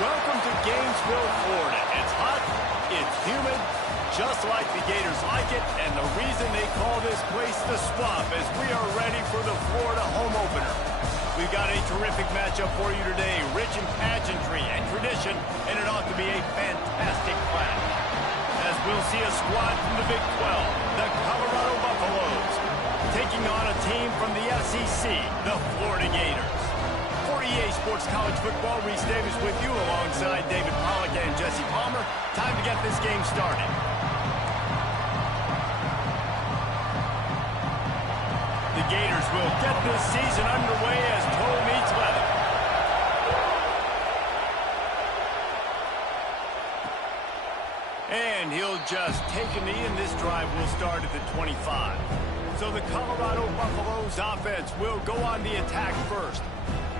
Welcome to Gainesville, Florida. It's hot, it's humid, just like the Gators like it, and the reason they call this place the Swamp is we are ready for the Florida home opener. We've got a terrific matchup for you today, rich in pageantry and tradition, and it ought to be a fantastic clash. As we'll see a squad from the Big 12, the Colorado Buffaloes, taking on a team from the SEC, the Florida Gators. For EA Sports College Football, Reese Davis with you alongside David Pollack and Jesse Palmer. Time to get this game started. The Gators will get this season underway as toe meets leather. And he'll just take a knee, and this drive will start at the 25. So the Colorado Buffaloes offense will go on the attack first.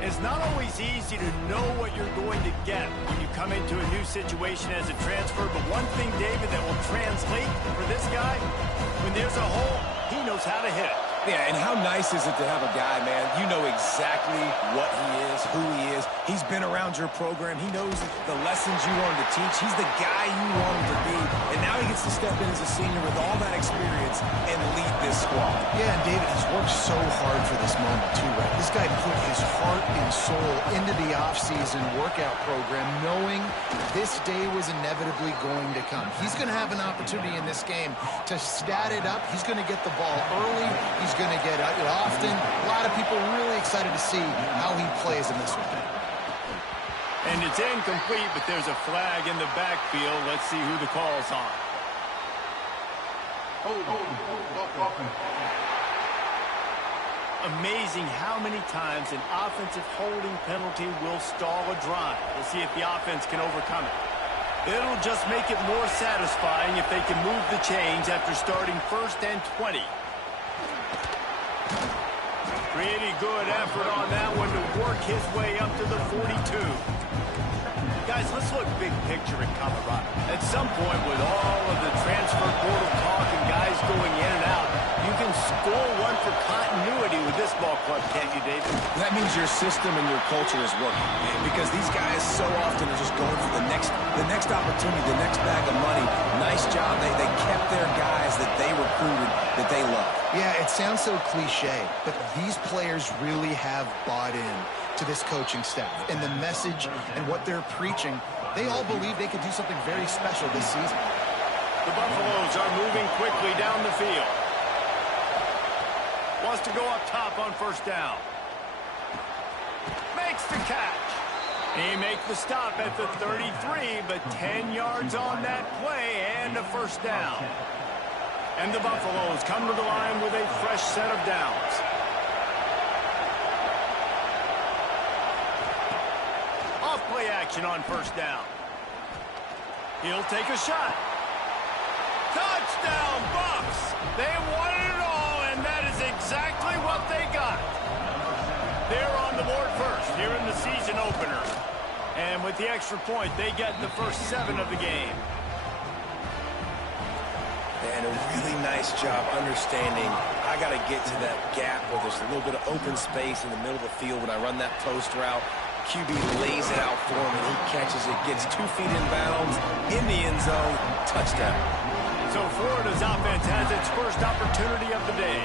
It's not always easy to know what you're going to get when you come into a new situation as a transfer, but one thing, David, that will translate for this guy, when there's a hole, he knows how to hit it. Yeah, and how nice is it to have a guy, man, you know exactly what he is, who he is. He's been around your program. He knows the lessons you want him to teach. He's the guy you want him to be. And now he gets to step in as a senior with all that experience and lead this squad. Yeah, and David has worked so hard for this moment, too, right? This guy put his heart and soul into the offseason workout program, knowing this day was inevitably going to come. He's going to have an opportunity in this game to stat it up. He's going to get the ball early. He's going to get it often. A lot of people really excited to see how he plays in this one. And it's incomplete, but there's a flag in the backfield. Let's see who the call's on. Amazing how many times an offensive holding penalty will stall a drive. We'll see if the offense can overcome it. It'll just make it more satisfying if they can move the chains after starting 1st and 20. Pretty good effort on that one to work his way up to the 42. Guys, let's look big picture in Colorado. At some point, with all of the transfer portal talk and guys going in and out, you can score one for continuity with this ball club, can't you, David? That means your system and your culture is working, because these guys so often are just going for the next opportunity, the next bag of money. Nice job. They kept their guys that they recruited, that they love. Yeah, it sounds so cliche, but these players really have bought in to this coaching staff and the message and what they're preaching. They all believe they could do something very special this season. The Buffaloes are moving quickly down the field. Wants to go up top on 1st down. Makes the catch. He makes the stop at the 33, but 10 yards on that play and a 1st down. And the Buffaloes come to the line with a fresh set of downs. Off play action on 1st down. He'll take a shot. Touchdown, Buffs! They wanted it all, and that is exactly what they got. They're on the board first here in the season opener. And with the extra point, they get the first 7 of the game. And a really nice job understanding I got to get to that gap where there's a little bit of open space in the middle of the field when I run that post route. QB lays it out for him, and he catches it, gets 2 feet in bounds, in the end zone, touchdown. So Florida's offense has its first opportunity of the day.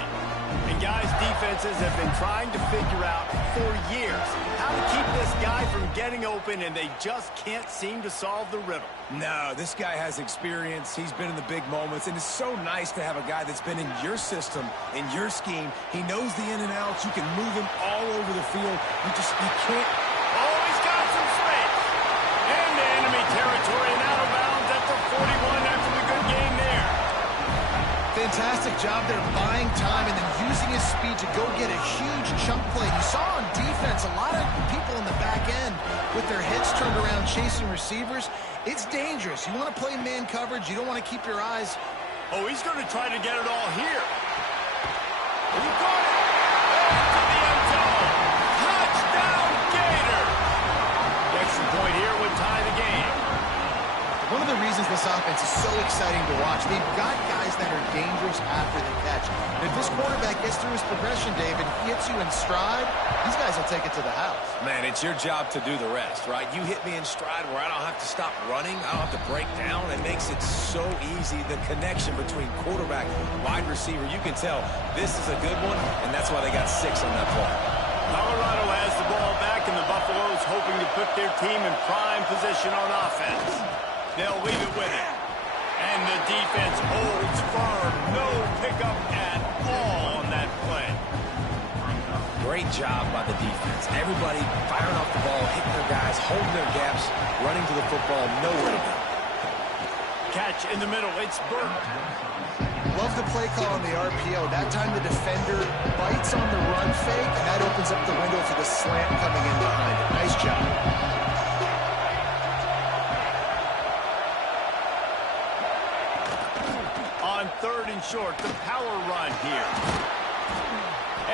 And guys, defenses have been trying to figure out for years how to keep this guy from getting open, and they just can't seem to solve the riddle. No, this guy has experience. He's been in the big moments, and it's so nice to have a guy that's been in your system, in your scheme. He knows the in and outs. You can move him all over the field. You can't. Oh, he's got some space. Into enemy territory and out of bounds at the 41 after the good game there. Fantastic job there buying time and then using his speed to go get a huge chunk play. You saw on defense a lot of people in the back end with their heads turned around chasing receivers. It's dangerous. You want to play man coverage. You don't want to keep your eyes. Oh, he's going to try to get it all here. He got it. Into the end zone. Touchdown, Gator. The extra point here would tie the game. One of the reasons this offense is so exciting to watch, they've got guys that are dangerous after the catch. And if this quarterback gets through his progression, David, hits you in stride, these guys will take it to the house. Man, it's your job to do the rest, right? You hit me in stride where I don't have to stop running. I don't have to break down. It makes it so easy. The connection between quarterback and wide receiver, you can tell this is a good one, and that's why they got 6 on that play. Colorado has the ball back, and the Buffaloes hoping to put their team in prime position on offense. They'll leave it with it. And the defense holds firm. No pickup at all on that play. Great job by the defense. Everybody firing off the ball, hitting their guys, holding their gaps, running to the football, nowhere to go. Catch in the middle. It's Burke. Love the play call on the RPO. That time the defender bites on the run fake, and that opens up the window for the slant coming in behind it. Nice job. On 3rd and short, the power run here.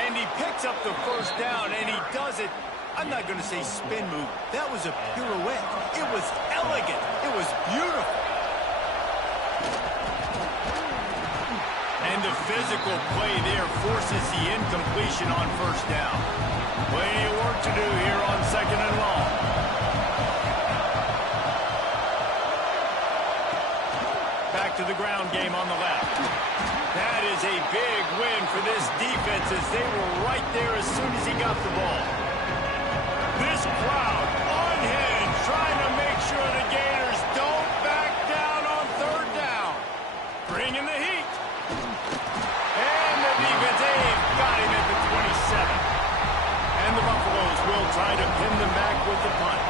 And he picks up the first down, and he does it. I'm not going to say spin move. That was a pirouette. It was elegant. It was beautiful. And the physical play there forces the incompletion on first down. Plenty of work to do here on 2nd and long. Back to the ground game on the left. That is a big win for this defense as they were right there as soon as he got the ball. This crowd unhinged, trying to make sure the Gators don't back down on 3rd down. Bringing the heat. And the defense got him at the 27. And the Buffaloes will try to pin them back with the punt.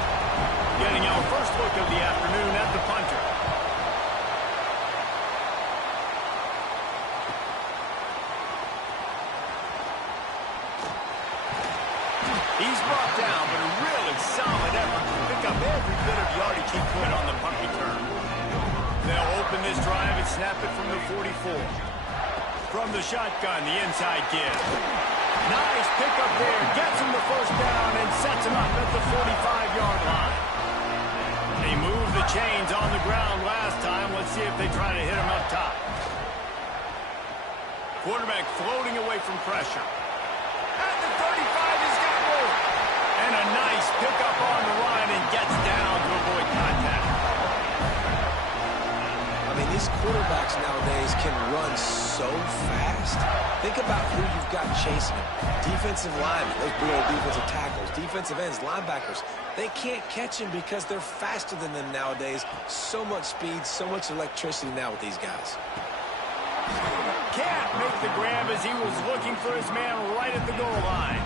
Getting our first look of the afternoon at the punter. He's brought down, but a really solid effort to pick up every bit of yardage he could on the punt return. They'll open this drive and snap it from the 44. From the shotgun, the inside give. Nice pickup there. Gets him the first down and sets him up at the 45-yard line. They moved the chains on the ground last time. Let's see if they try to hit him up top. Quarterback floating away from pressure. At the 35, he's got room. And a nice pickup on the line and gets down to avoid contact. I mean, these quarterbacks nowadays can run so fast. Think about who you've got chasing them. Defensive linemen, those big old defensive tackles, defensive ends, linebackers. They can't catch him because they're faster than them nowadays. So much speed, so much electricity now with these guys. Can't make the grab as he was looking for his man right at the goal line.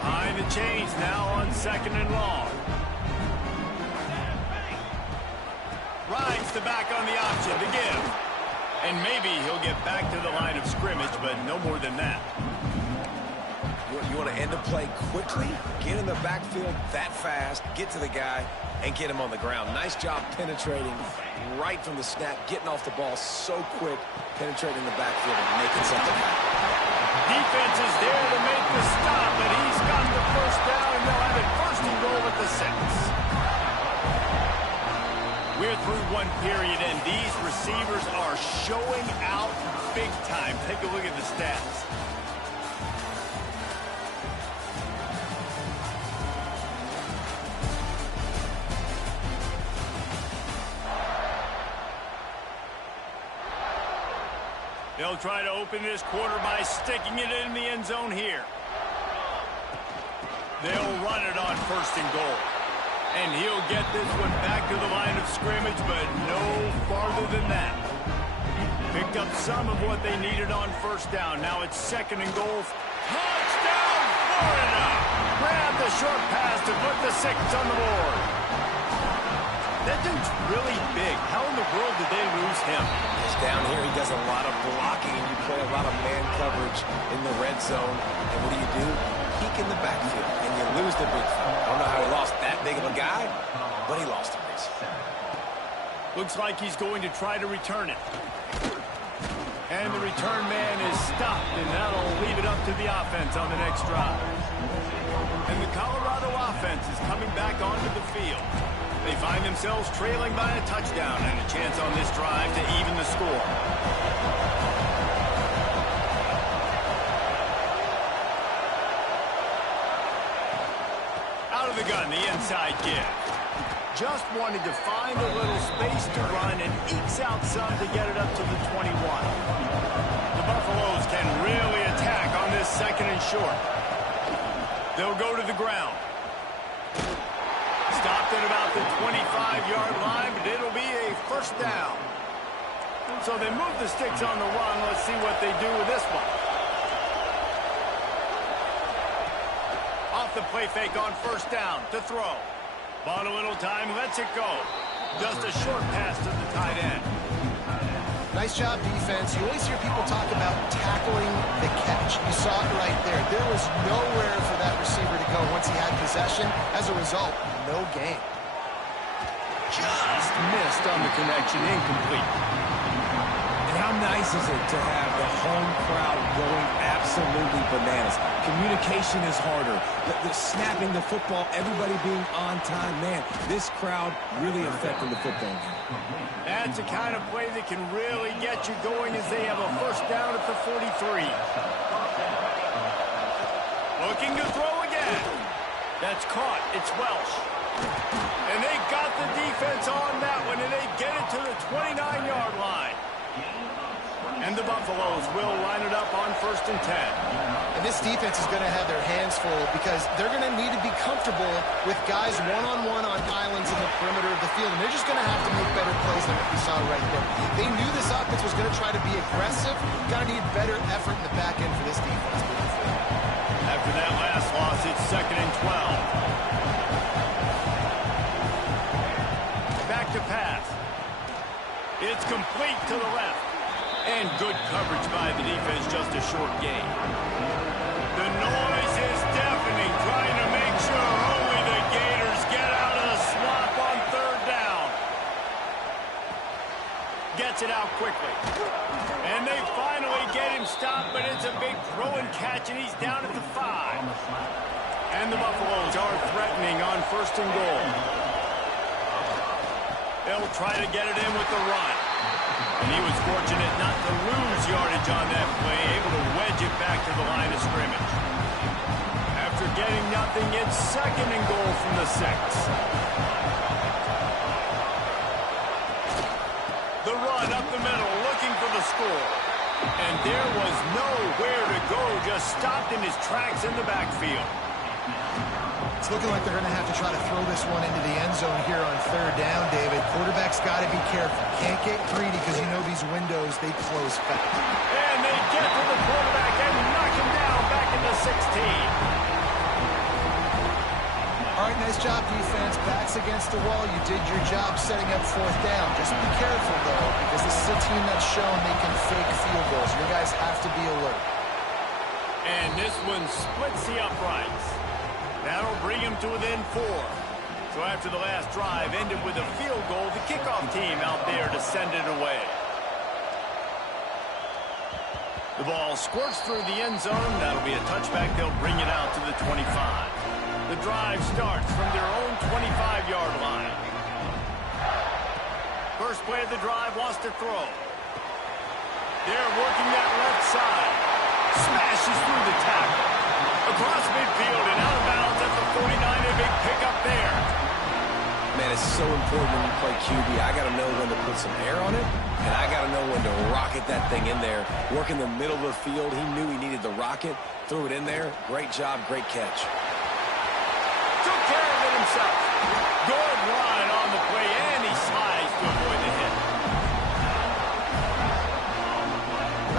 Behind the chains now on 2nd and long. Rides the back on the option to give. And maybe he'll get back to the line of scrimmage, but no more than that. You want to end the play quickly, get in the backfield that fast, get to the guy, and get him on the ground. Nice job penetrating right from the snap, getting off the ball so quick, penetrating the backfield and making something happen. Defense is there to make the stop, but he's got the first down, and they'll have it 1st and goal at the 6. We're through one period, and these receivers are showing out big time. Take a look at the stats. They'll try to open this quarter by sticking it in the end zone here. They'll run it on 1st and goal. And he'll get this one back to the line of scrimmage, but no farther than that. Picked up some of what they needed on 1st down. Now it's 2nd and goal. Touchdown, Florida! Grab the short pass to put the 6 on the board. That dude's really big. How in the world did they lose him? He's down here. He does a lot of blocking, and you play a lot of man coverage in the red zone. And what do? Peek in the backfield, and you lose the big fella. I don't know how he lost that big of a guy, but he lost him. Looks like he's going to try to return it. And the return man is stopped, and that'll leave it up to the offense on the next drive. And the Colorado offense is coming back onto the field. They find themselves trailing by a touchdown and a chance on this drive to even the score. the gun, the inside give. Just wanted to find a little space to run and ekes out some to get it up to the 21. The Buffaloes can really attack on this second and short. They'll go to the ground. Stopped at about the 25-yard line, but it'll be a first down. So they move the sticks on the run. Let's see what they do with this one. Off the play fake on first down to throw. Bought a little time, lets it go. Just a short pass to the tight end. Nice job, defense. You always hear people talk about tackling the catch. You saw it right there. There was nowhere for that receiver to go once he had possession. As a result, no gain. Just missed on the connection, incomplete. And how nice is it to have the home crowd going absolutely bananas? Communication is harder. The snapping the football, everybody being on time. Man, this crowd really affecting the football game. That's the kind of play that can really get you going as they have a first down at the 43. Looking to throw again. That's caught. It's Welsh. And they got the defense on that one, and they get it to the 29-yard line. And the Buffaloes will line it up on first and 10. And this defense is going to have their hands full because they're going to need to be comfortable with guys one-on-one on islands in the perimeter of the field. And they're just going to have to make better plays than what we saw right there. They knew this offense was going to try to be aggressive. Got to need better effort in the back end for this defense. After that last loss, it's second and 12. Back to pass. It's complete to the left. And good coverage by the defense, just a short gain. The noise is deafening, trying to make sure only the Gators get out of the swamp on third down. Gets it out quickly. And they finally get him stopped, but it's a big throw and catch, and he's down at the 5. And the Buffaloes are threatening on first and goal. They'll try to get it in with the run. And he was fortunate not to lose yardage on that play, able to wedge it back to the line of scrimmage. After getting nothing, it's second and goal from the 6. The run up the middle, looking for the score. And there was nowhere to go, just stopped in his tracks in the backfield. It's looking like they're going to have to try to throw this one into the end zone here on third down, David. Quarterback's got to be careful. Can't get greedy because you know these windows, they close fast. And they get to the quarterback and knock him down back into 16. All right, nice job, defense. Backs against the wall. You did your job setting up fourth down. Just be careful, though, because this is a team that's shown they can fake field goals. Your guys have to be alert. And this one splits the uprights. That'll bring him to within 4. So after the last drive ended with a field goal, the kickoff team out there to send it away. The ball squirts through the end zone. That'll be a touchback. They'll bring it out to the 25. The drive starts from their own 25-yard line. First play of the drive wants to throw. They're working that left side. Smashes through the tackle. Across midfield and out of bounds at the 49, a big pickup there. Man, it's so important when you play QB. I got to know when to put some air on it, and I got to know when to rocket that thing in there. Work in the middle of the field. He knew he needed the rocket. Threw it in there. Great job, great catch. Took care of it himself. Good run on the play, and he slides to avoid the hit.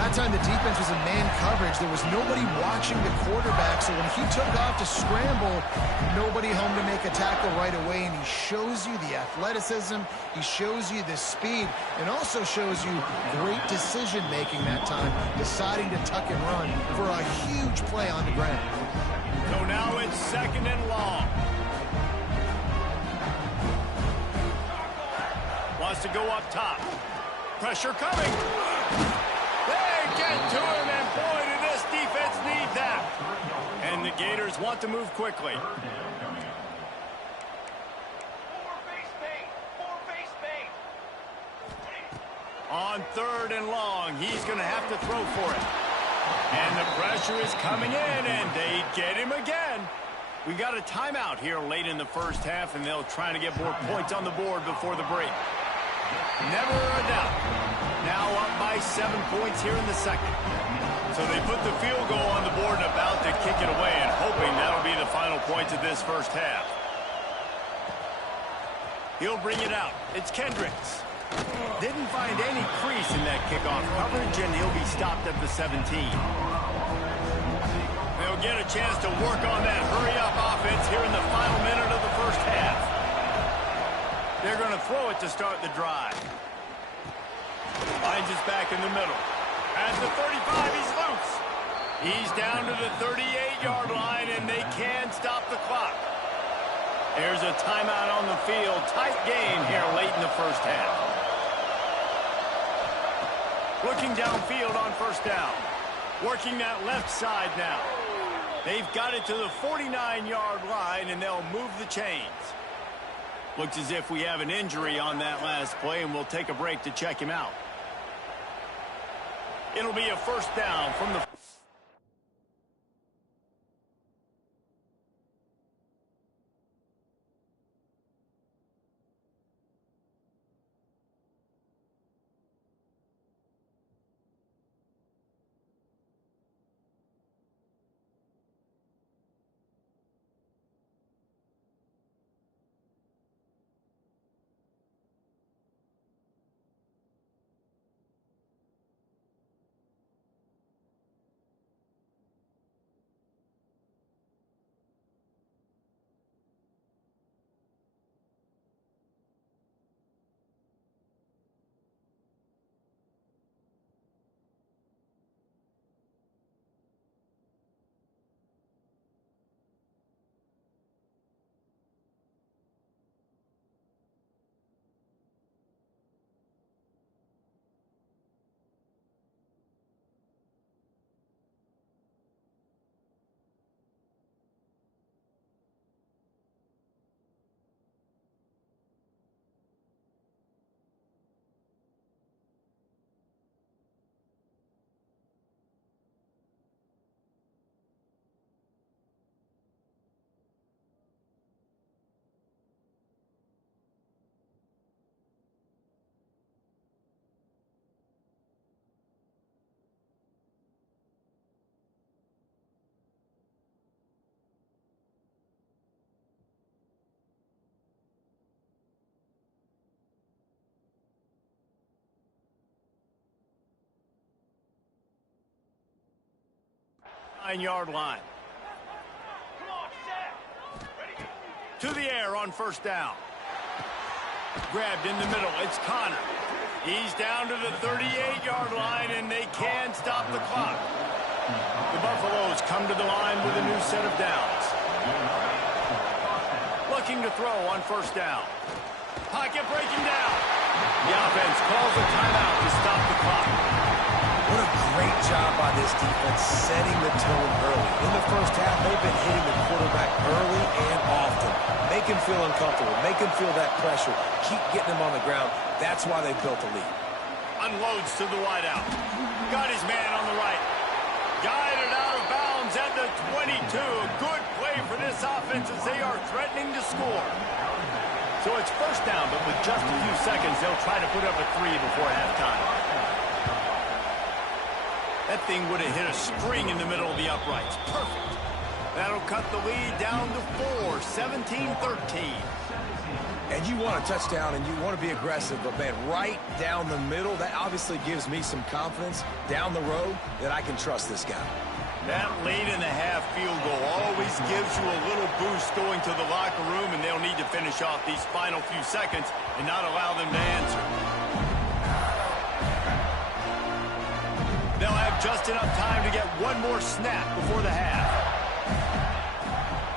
That time the defense was in man coverage. There was nobody watching the quarterback, so when he took off to scramble, nobody home to make a tackle right away, and he shows you the athleticism, he shows you the speed, and also shows you great decision-making that time, deciding to tuck and run for a huge play on the ground. So now it's second and long. Wants to go up top. Pressure coming. They get to him, and boy, did this defense need that. And the Gators want to move quickly. On third and long, he's going to have to throw for it. And the pressure is coming in, and they get him again. We got a timeout here late in the first half, and they'll try to get more points on the board before the break. Never a doubt. Now up by 7 points here in the second. So they put the field goal on the board and about to kick it away, and hoping that'll be the final points of this first half. He'll bring it out. It's Kendricks. Didn't find any crease in that kickoff coverage, and he'll be stopped at the 17. They'll get a chance to work on that hurry-up offense here in the final minute of the first half. They're going to throw it to start the drive. Finds us back in the middle. At the 35, he's loose. He's down to the 38-yard line, and they can stop the clock. There's a timeout on the field. Tight game here late in the first half. Looking downfield on first down. Working that left side now. They've got it to the 49-yard line, and they'll move the chains. Looks as if we have an injury on that last play, and we'll take a break to check him out. It'll be a first down from the... Nine-yard line. To the air on first down. Grabbed in the middle. It's Connor. He's down to the 38-yard line, and they can stop the clock. The Buffaloes come to the line with a new set of downs. Looking to throw on first down. Pocket breaking down. The offense calls a timeout to stop the clock. What a great job by this defense setting the tone early. In the first half, they've been hitting the quarterback early and often. Make him feel uncomfortable. Make him feel that pressure. Keep getting him on the ground. That's why they built the lead. Unloads to the wideout. Got his man on the right. Guided out of bounds at the 22. A good play for this offense as they are threatening to score. So it's first down, but with just a few seconds, they'll try to put up a 3 before halftime. That thing would have hit a string in the middle of the uprights. Perfect. That'll cut the lead down to 4, 17-13. And you want a touchdown and you want to be aggressive, but, man, right down the middle, that obviously gives me some confidence down the road that I can trust this guy. That late-in-the-half field goal always gives you a little boost going to the locker room, and they'll need to finish off these final few seconds and not allow them to answer. They'll have just enough time to get one more snap before the half.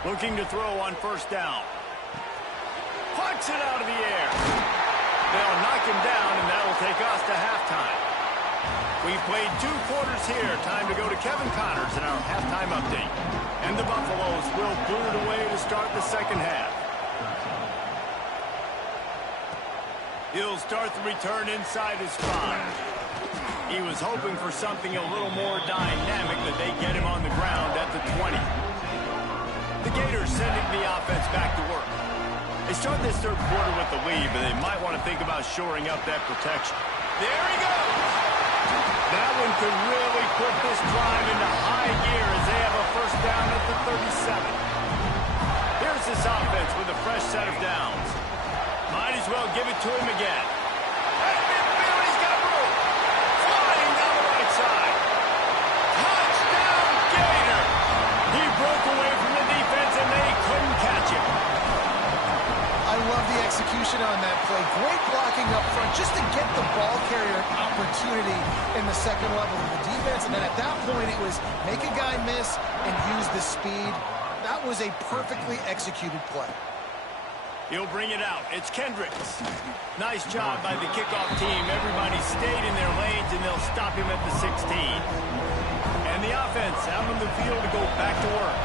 Looking to throw on first down. Punts it out of the air. They'll knock him down, and that'll take us to halftime. We've played 2 quarters here. Time to go to Kevin Connors in our halftime update. And the Buffaloes will boot it away to start the second half. He'll start the return inside his 5. He was hoping for something a little more dynamic, that they get him on the ground at the 20. The Gators sending the offense back to work. They start this third quarter with the lead, but they might want to think about shoring up that protection. There he goes! That one could really put this drive into high gear as they have a first down at the 37. Here's this offense with a fresh set of downs. Might as well give it to him again. At midfield, he's got room. Flying down the right side. Touchdown, Gator! He broke away from the defense, and they couldn't catch him. I love the execution on that play. Great blocking up front just to get the ball carrier an opportunity in the second level of the defense. And then at that point, it was make a guy miss and use the speed. That was a perfectly executed play. He'll bring it out. It's Kendricks. Nice job by the kickoff team. Everybody stayed in their lanes, and they'll stop him at the 16. And the offense out on the field to go back to work.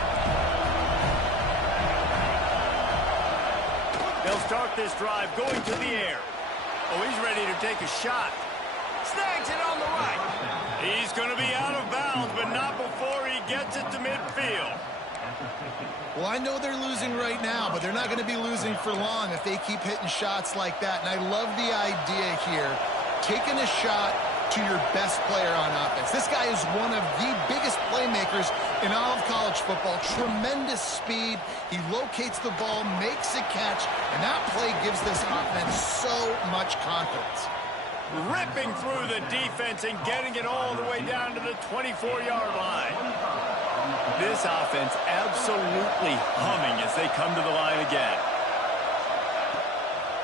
They'll start this drive going to the air. Oh, he's ready to take a shot. Snags it on the right. He's going to be out of bounds, but not before he gets it to midfield. Well, I know they're losing right now, but they're not going to be losing for long if they keep hitting shots like that. And I love the idea here, taking a shot to your best player on offense. This guy is one of the biggest playmakers in all of college football. Tremendous speed. He locates the ball, makes a catch, and that play gives this offense so much confidence. Ripping through the defense and getting it all the way down to the 24-yard line. This offense absolutely humming as they come to the line again.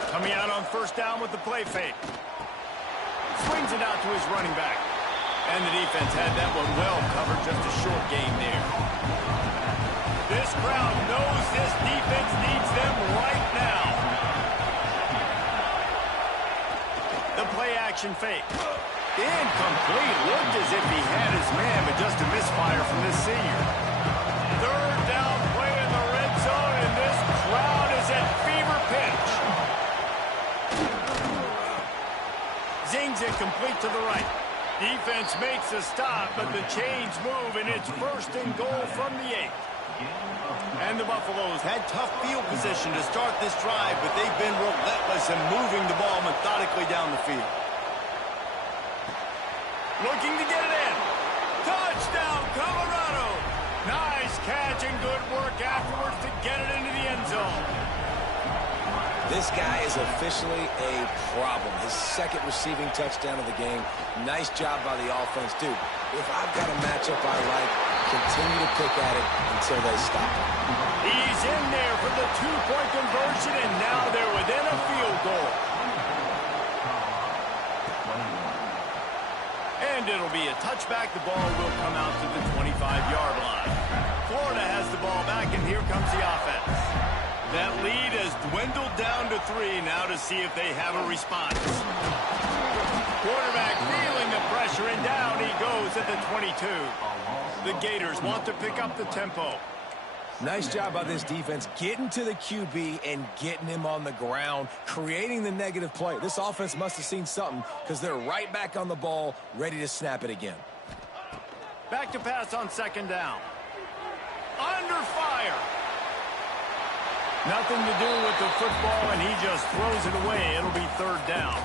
Coming out on first down with the play fake. Swings it out to his running back. And the defense had that one well covered, just a short game there. This crowd knows this defense needs them right now. The play action fake. Incomplete. Looked as if he had his man, but just a misfire from this senior. Third down play in the red zone, and this crowd is at fever pitch. Zings it complete to the right. Defense makes a stop, but the chains move, and it's first and goal from the 8. And the Buffaloes had tough field position to start this drive, but they've been relentless in moving the ball methodically down the field. Looking to get it in. Touchdown, Colorado. Nice catch and good work afterwards to get it into the end zone. This guy is officially a problem. His second receiving touchdown of the game. Nice job by the offense, dude. If I've got a matchup I like, continue to pick at it until they stop. He's in there for the two-point conversion, and now they're within a field goal. And it'll be a touchback. The ball will come out to the 25-yard line. Florida has the ball back, and here comes the offense. That lead has dwindled down to 3 now to see if they have a response. Quarterback feeling the pressure, and down he goes at the 22. The Gators want to pick up the tempo. Nice job by this defense getting to the QB and getting him on the ground, creating the negative play. This offense must have seen something because they're right back on the ball, ready to snap it again. Back to pass on second down. Under fire. Nothing to do with the football, and he just throws it away. It'll be third down.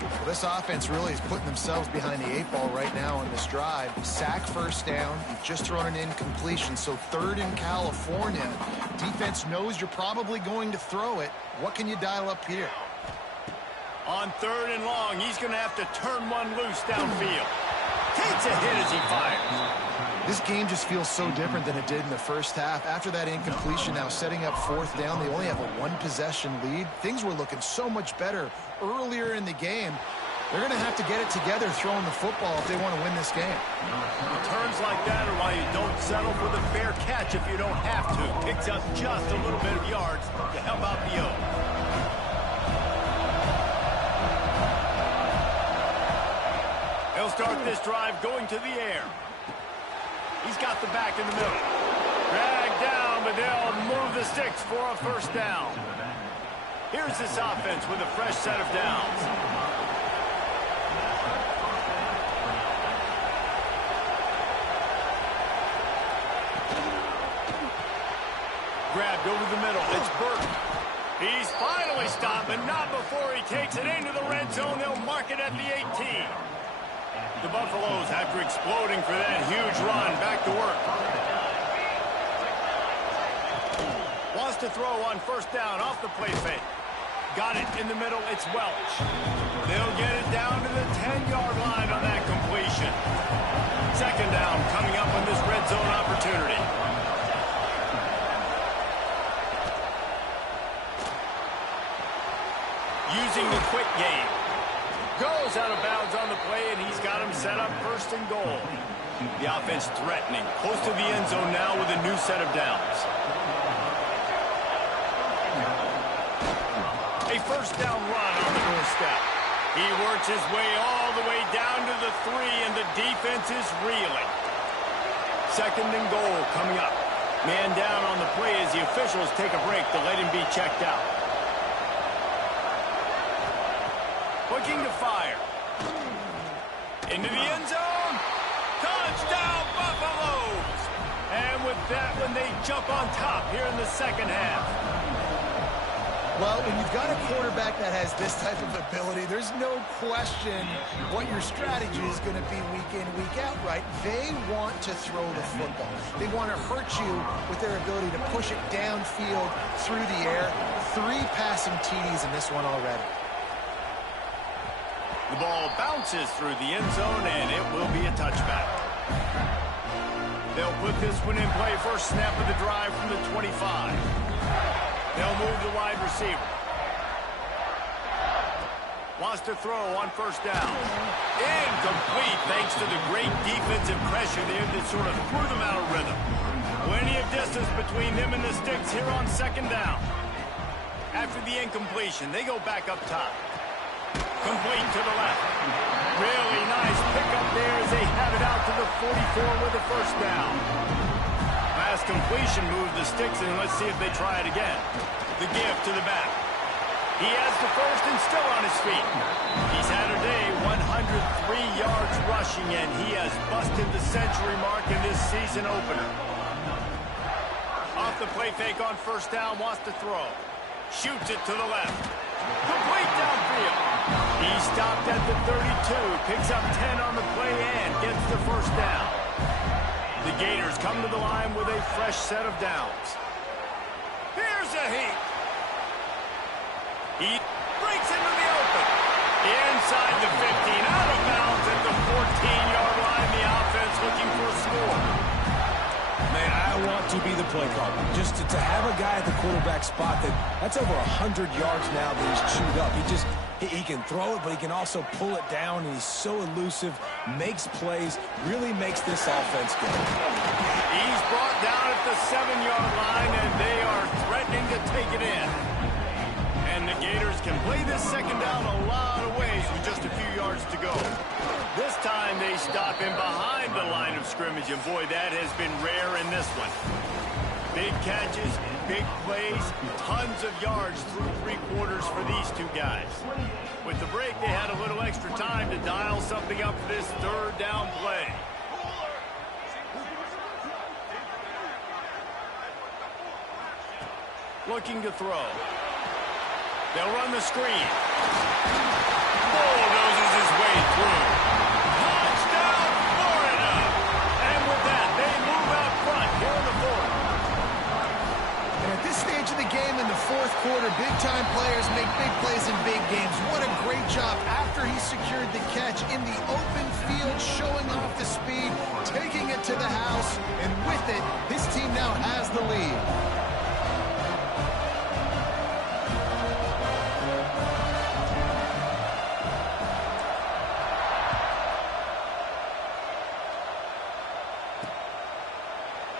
Well, this offense really is putting themselves behind the 8 ball right now on this drive. Sack first down. You've just thrown an incompletion, so third in California. Defense knows you're probably going to throw it. What can you dial up here? On third and long, he's going to have to turn one loose downfield. Takes a hit as he fires. This game just feels so different than it did in the first half. After that incompletion, now setting up fourth down, they only have a one-possession lead. Things were looking so much better earlier in the game. They're going to have to get it together throwing the football if they want to win this game. Returns like that are why you don't settle for the fair catch if you don't have to. Picks up just a little bit of yards to help out the O. He'll start this drive going to the air. He's got the back in the middle. Dragged down, but they'll move the sticks for a first down. Here's this offense with a fresh set of downs. Grabbed over the middle. It's Burke. He's finally stopped, but not before he takes it into the red zone. They'll mark it at the 18. The Buffaloes, after exploding for that huge run, back to work. Wants to throw on first down off the play fake. Got it in the middle. It's Welch. They'll get it down to the 10-yard line on that completion. Second down coming up on this red zone opportunity. Using the quick game. Goes out of bounds on the play, and he's got him set up first and goal. The offense threatening. Close to the end zone now with a new set of downs. A first down run on the doorstep. He works his way all the way down to the 3, and the defense is reeling. Second and goal coming up. Man down on the play as the officials take a break to let him be checked out. Looking to fire. Into the end zone. Touchdown, Buffaloes! And with that one, they jump on top here in the second half. Well, when you've got a quarterback that has this type of ability, there's no question what your strategy is going to be week in, week out, right? They want to throw the football. They want to hurt you with their ability to push it downfield through the air. 3 passing TDs in this one already. The ball bounces through the end zone, and it will be a touchback. They'll put this one in play. First snap of the drive from the 25. They'll move the wide receiver. Wants to throw on first down. Incomplete thanks to the great defensive pressure there that sort of threw them out of rhythm. Plenty of distance between them and the sticks here on second down. After the incompletion, they go back up top. Complete to the left. Really nice pickup there as they have it out to the 44 with the first down. Last completion moved the sticks, and let's see if they try it again. The give to the back. He has the first and still on his feet. He's had a day, 103 yards rushing, and he has busted the century mark in this season opener. Off the play fake on first down, wants to throw. Shoots it to the left. Complete downfield. He stopped at the 32, picks up 10 on the play and gets the first down. The Gators come to the line with a fresh set of downs. Here's a heat. He breaks into the open. Inside the 15, out of bounds at the 14-yard line. The offense looking for a score. Man, I want to be the play caller. Just to have a guy at the quarterback spot that's over 100 yards now that he's chewed up. He can throw it, but he can also pull it down, and he's so elusive, makes plays, really makes this offense go. He's brought down at the 7-yard line, and they are threatening to take it in. And the Gators can play this second down a lot of ways with just a few yards to go. This time they stop him behind the line of scrimmage, and boy, that has been rare in this one. Big catches, big plays, tons of yards through 3 quarters for these two guys. With the break, they had a little extra time to dial something up for this third down play. Looking to throw. They'll run the screen. Bulldozes his way through. Touchdown, Florida! And with that, they move out front here in the fourth. And at this stage of the game in the fourth quarter, big-time players make big plays in big games. What a great job after he secured the catch in the open field, showing off the speed, taking it to the house, and with it, his team now has the lead.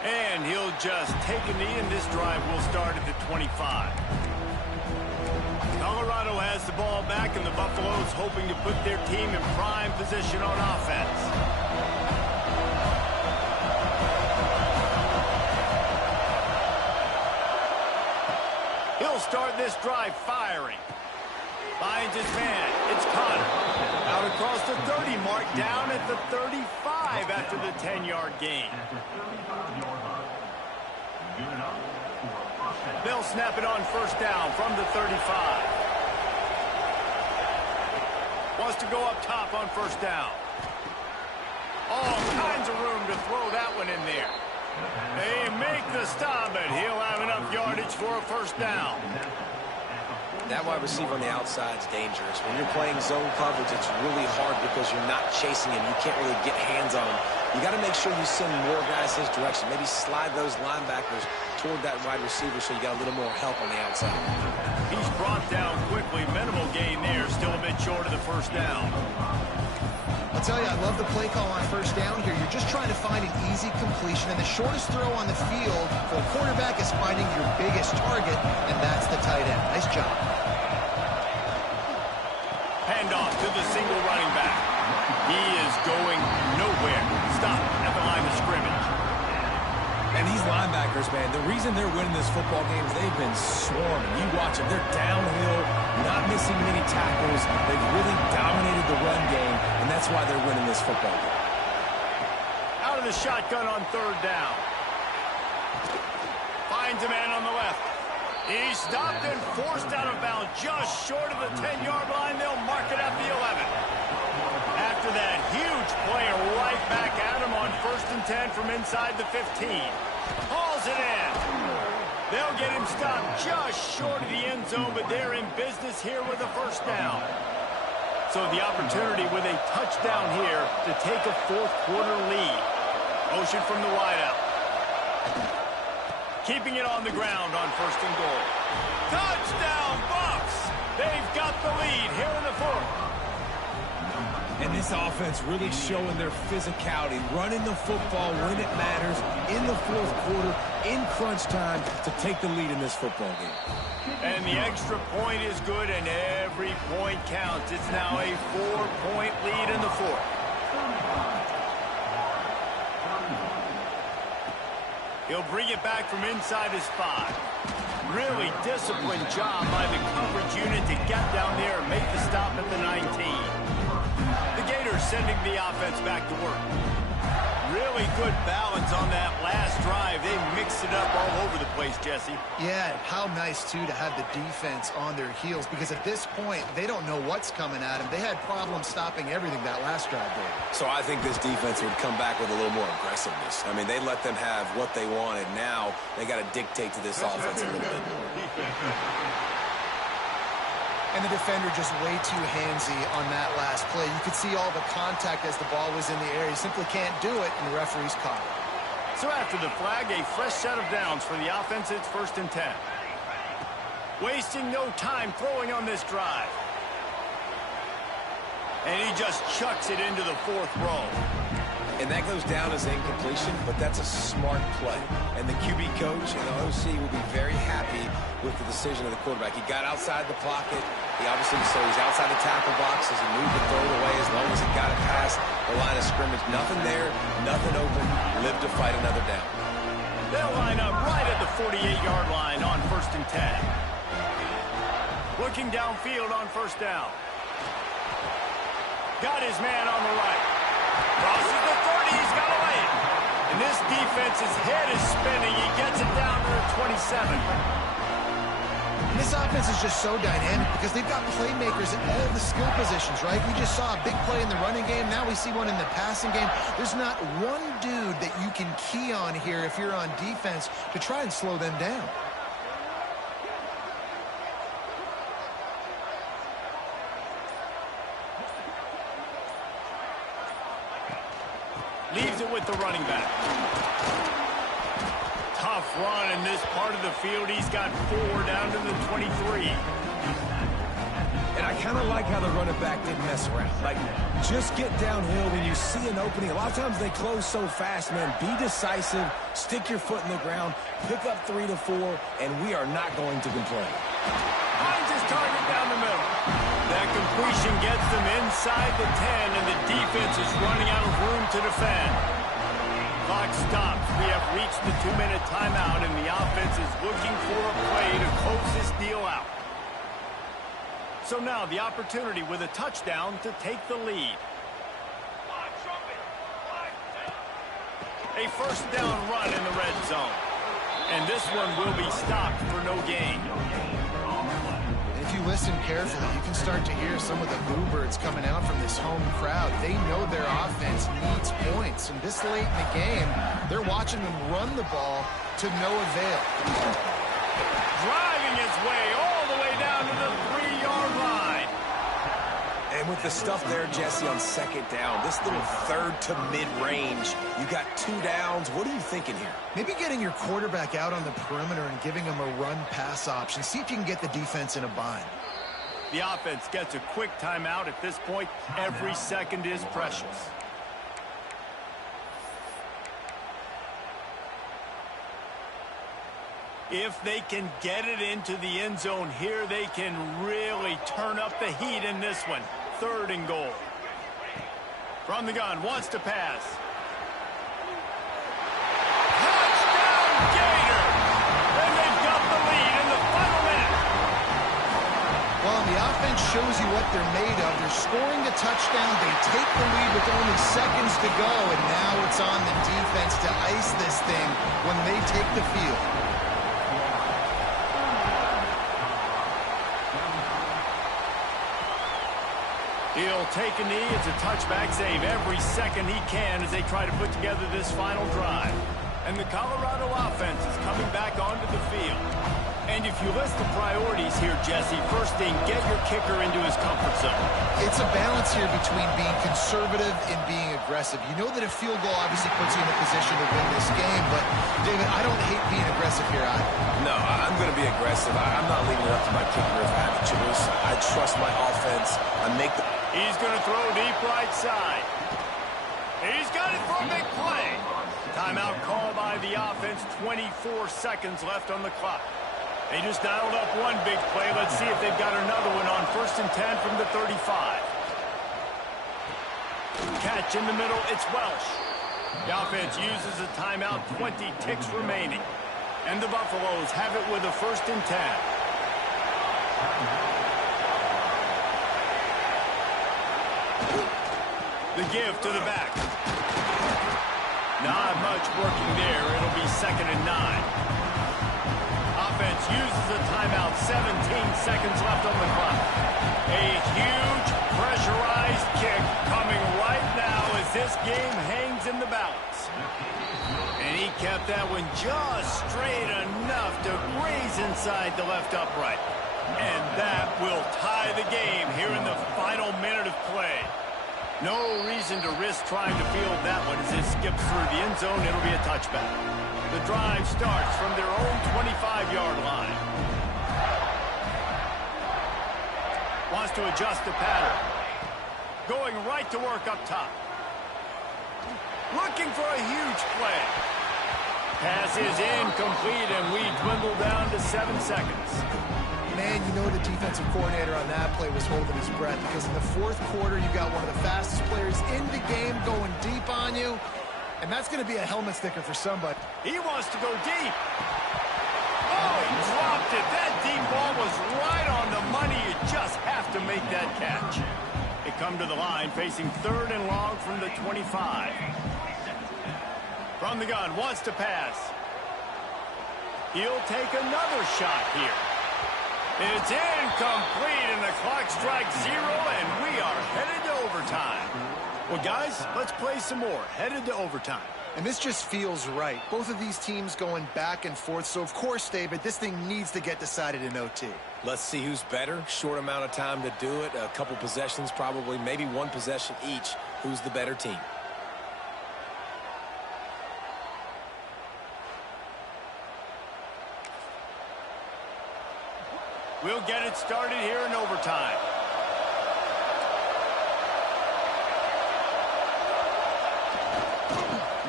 And he'll just take a knee, and this drive will start at the 25. Colorado has the ball back, and the Buffaloes hoping to put their team in prime position on offense. He'll start this drive firing. Finds his man. It's Connor. Out across the 30 mark, down at the 35 after the 10-yard gain. They'll snap it on first down from the 35. Wants to go up top on first down. All kinds of room to throw that one in there. They make the stop, and he'll have enough yardage for a first down. That wide receiver on the outside is dangerous. When you're playing zone coverage, it's really hard because you're not chasing him. You can't really get hands on him. You got to make sure you send more guys his direction. Maybe slide those linebackers toward that wide receiver so you got a little more help on the outside. He's brought down quickly. Minimal gain there. Still a bit short of the first down. I'll tell you, I love the play call on first down here. You're just trying to find an easy completion, and the shortest throw on the field for a quarterback is finding your biggest target, and that's the tight end. Nice job. Handoff to the single running back. He is going nowhere. Stop at the line of scrimmage. And these linebackers, man, the reason they're winning this football game is they've been swarming. You watch them. They're downhill, not missing many tackles. They've really dominated the run game, and that's why they're winning this football game. Out of the shotgun on third down. Finds a man on the left. He's stopped and forced out of bounds just short of the 10-yard line. They'll mark it at the 11. After that huge play right back at him on 1st and 10 from inside the 15. Hauls it in. They'll get him stopped just short of the end zone, but they're in business here with a first down. So the opportunity with a touchdown here to take a fourth-quarter lead. Motion from the wideout. Keeping it on the ground on 1st and goal. Touchdown, Bucs! They've got the lead here in the fourth. And this offense really showing their physicality, running the football when it matters, in the fourth quarter, in crunch time, to take the lead in this football game. And the extra point is good, and every point counts. It's now a 4-point lead in the fourth. He'll bring it back from inside his 5. Really disciplined job by the coverage unit to get down there and make the stop at the 19. The Gators sending the offense back to work. Really good balance on that last drive. They mixed it up all over the place, Jesse. Yeah, how nice, too, to have the defense on their heels, because at this point, they don't know what's coming at them. They had problems stopping everything that last drive did. So I think this defense would come back with a little more aggressiveness. I mean, they let them have what they wanted. Now they got to dictate to this offense a little bit. And the defender just way too handsy on that last play. You could see all the contact as the ball was in the air. He simply can't do it, and the referee's caught it. So after the flag, a fresh set of downs for the offense. It's 1st and 10. Wasting no time throwing on this drive. And he just chucks it into the fourth row. And that goes down as incompletion, but that's a smart play. And the QB coach and the OC will be very happy with the decision of the quarterback. He got outside the pocket. He obviously, so he's outside the tackle box as he moved to throw it away as long as he got it past the line of scrimmage. Nothing there, nothing open. Live to fight another down. They'll line up right at the 48-yard line on 1st and 10. Looking downfield on first down. Got his man on the right. Crosses the 30, he's got to lay it. And this defense's head is spinning. He gets it down to the 27. And this offense is just so dynamic because they've got playmakers in all the skill positions, right? We just saw a big play in the running game. Now we see one in the passing game. There's not one dude that you can key on here if you're on defense to try and slow them down. Leaves it with the running back. Tough run in this part of the field. He's got 4 down to the 23. And I kind of like how the running back didn't mess around. Like, just get downhill when you see an opening. A lot of times they close so fast, man. Be decisive, stick your foot in the ground, pick up 3 to 4, and we are not going to complain. Finds his target down the middle. That completion gets them inside the 10, and the defense is running out of room to defend. Clock stops. We have reached the 2-minute timeout, and the offense is looking for a play to close this deal out. So now the opportunity with a touchdown to take the lead. A first down run in the red zone. And this one will be stopped for no gain. If you listen carefully, you can start to hear some of the bluebirds coming out from this home crowd. They know their offense needs points, and this late in the game, they're watching them run the ball to no avail. Driving his way all the way down to the 3-yard line. And with the stuff there, Jesse, on second down, this little third to mid-range, you got 2 downs. What are you thinking here? Maybe getting your quarterback out on the perimeter and giving him a run-pass option. See if you can get the defense in a bind. The offense gets a quick timeout at this point. Every second is precious. If they can get it into the end zone here, they can really turn up the heat in this one. 3rd and goal. From the gun, wants to pass. Touchdown, Gator! And they've got the lead in the final minute. Well, the offense shows you what they're made of. They're scoring the touchdown. They take the lead with only seconds to go, and now it's on the defense to ice this thing when they take the field. He'll take a knee. It's a touchback save every second he can as they try to put together this final drive. And the Colorado offense is coming back onto the field. And if you list the priorities here, Jesse, first thing, get your kicker into his comfort zone. It's a balance here between being conservative and being aggressive. You know that a field goal obviously puts you in a position to win this game, but, David, I don't hate being aggressive here either. No, I'm going to be aggressive. I'm not leaving it up to my kicker if I have a choice. I trust my offense. I make the... He's going to throw deep right side. He's got it for a big play. Timeout called by the offense. 24 seconds left on the clock. They just dialed up one big play. Let's see if they've got another one on 1st and 10 from the 35. Catch in the middle. It's Welsh. The offense uses a timeout. 20 ticks remaining. And the Buffaloes have it with a 1st and 10. The give to the back. Not much working there. It'll be 2nd and 9. Offense uses a timeout. 17 seconds left on the clock. A huge pressurized kick coming right now as this game hangs in the balance. And he kept that one just straight enough to graze inside the left upright. And that will tie the game here in the final minute of play. No reason to risk trying to field that one as it skips through the end zone. It'll be a touchback. The drive starts from their own 25-yard line. Wants to adjust the pattern. Going right to work up top. Looking for a huge play. Pass is incomplete, and we dwindle down to 7 seconds. Man, you know the defensive coordinator on that play was holding his breath because in the 4th quarter, you got one of the fastest players in the game going deep on you, and that's going to be a helmet sticker for somebody. He wants to go deep. Oh, he dropped it. That deep ball was right on the money. You just have to make that catch. They come to the line facing 3rd and long from the 25. From the gun, wants to pass. He'll take another shot here. It's incomplete, and the clock strikes 0, and we are headed to overtime. Well, guys, let's play some more. Headed to overtime. And this just feels right. Both of these teams going back and forth, so of course, David, this thing needs to get decided in OT. Let's see who's better. Short amount of time to do it. A couple possessions, probably, maybe one possession each. Who's the better team? We'll get it started here in overtime.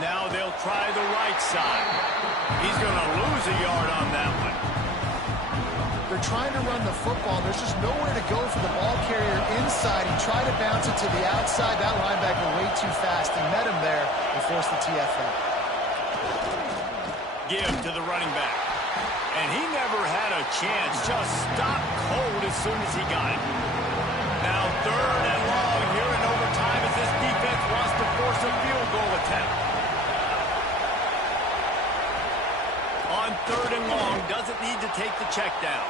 Now they'll try the right side. He's going to lose a yard on that one. They're trying to run the football. There's just nowhere to go for the ball carrier inside. He tried to bounce it to the outside. That linebacker way too fast. He met him there and forced the TFL. Give to the running back. And he never had a chance. Just stopped cold as soon as he got it. Now 3rd and long here in overtime as this defense wants to force a field goal attempt. On 3rd and long. Doesn't need to take the check down.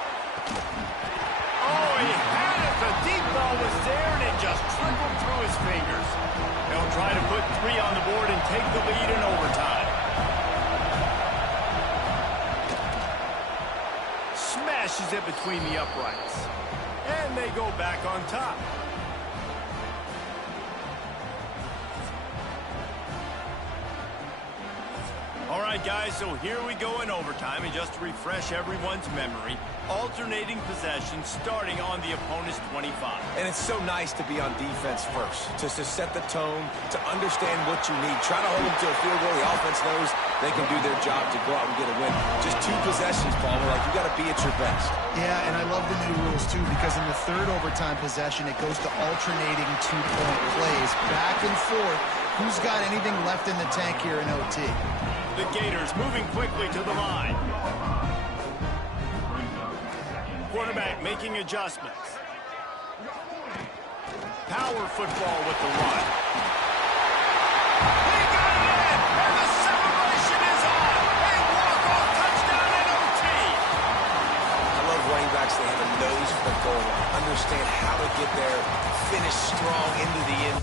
Oh, he had it. The deep ball was there, and it just trickled through his fingers. They'll try to put 3 on the board and take the lead in overtime. Smashes it between the uprights. And they go back on top. All right, guys, so here we go in overtime. And just to refresh everyone's memory, alternating possession starting on the opponent's 25. And it's so nice to be on defense first, just to set the tone, to understand what you need. Try to hold them to a field goal. The offense knows they can do their job to go out and get a win. Just 2 possessions, Paul. We're like, you got to be at your best. Yeah, and I love the new rules, too, because in the 3rd overtime possession, it goes to alternating 2-point plays. Back and forth. Who's got anything left in the tank here in OT? The Gators moving quickly to the line. Quarterback making adjustments. Power football with the run. He got it in, and the celebration is on. A walk-off touchdown in OT. I love running backs. They have a nose for the goal line. Understand how to get there, finish strong into the end.